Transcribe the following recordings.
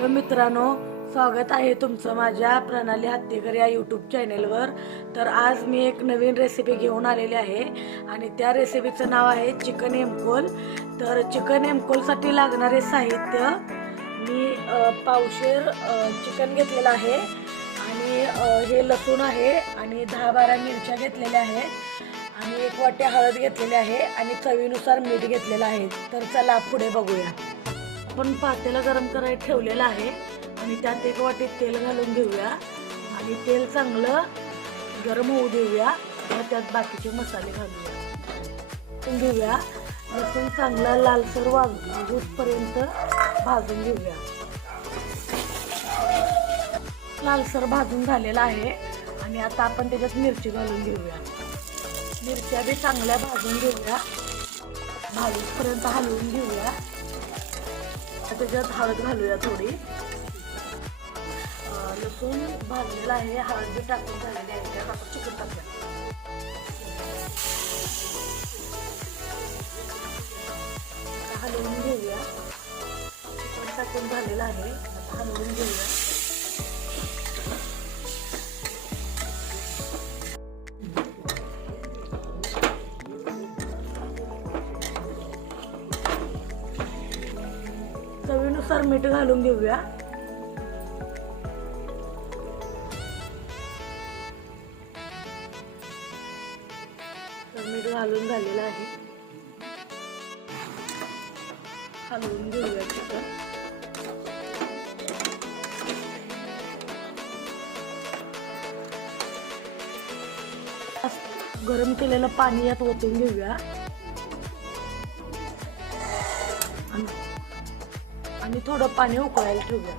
तर मित्रांनो, स्वागत आहे तुमचं माझ्या प्रणाली हत्तेकर या यूट्यूब चॅनेलवर। तर आज मी एक नवीन रेसिपी घेऊन आलेली आहे आणि त्या रेसिपीचं नाव आहे चिकन एमकोल। तर चिकन एमकोलसाठी लागणारे साहित्य मी पावशेर चिकन घेतलेलं आहे आणि हे लसूण आहे आणि 10-12 मिरच्या घेतलेल्या आहेत आणि 1 वाटी हळद घेतलेली आहे आणि चवीनुसार मीठ घेतलेलं आहे। तर चला पुढे बघूया। आपण पातेला गरम करायला ठेवलेला आहे आणि त्यात 1 वाटी तेल घालून घेऊया आणि तेल चांगलं गरम होऊ देऊया। त्यात बाकीचे मसाले घालूया। लसूण चांगला लालसर होईपर्यंत भाजून घेऊया। लालसर भाजून झालेला आहे आणि आता आपण त्याच्यात मिरची घालून घेऊया। मिरच्या बी चांगल्या भाजून घेऊया, भाजूपर्यंत हलवून घेऊया। त्याच्यात हळद घालूया थोडी। लसूण भाजलेला आहे, हळद बी टाकून झालेली आहे। त्यात आपण चिकन टाकूया। हलवून घेऊया। चिकन टाकून झालेलं आहे, आता हलवून घेऊया। चवीनुसार मीठ घालून घेऊया। तर मीठ घालून झालेलं आहे, हलवून घेऊया चिकन। गरम केलेलं पाणी यात ओतून घेऊया आणि थोडं पाणी उकळायला ठेवूया।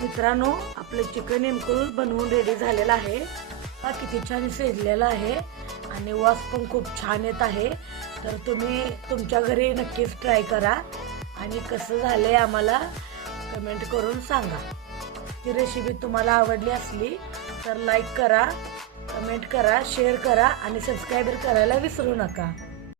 मित्रांनो, आपलं चिकन एमकोल बनवून रेडी झालेलं आहे। हा किती छान शिजलेला आहे आणि वास पण खूप छान येत आहे। तर तुम्ही तुमच्या घरी नक्कीच ट्राय करा आणि कसं झालंय आम्हाला कमेंट करून सांगा। ही रेसिपी तुम्हाला आवडली असली तर लाईक करा, कमेंट करा, शेअर करा आणि सबस्क्राईब करायला विसरू नका।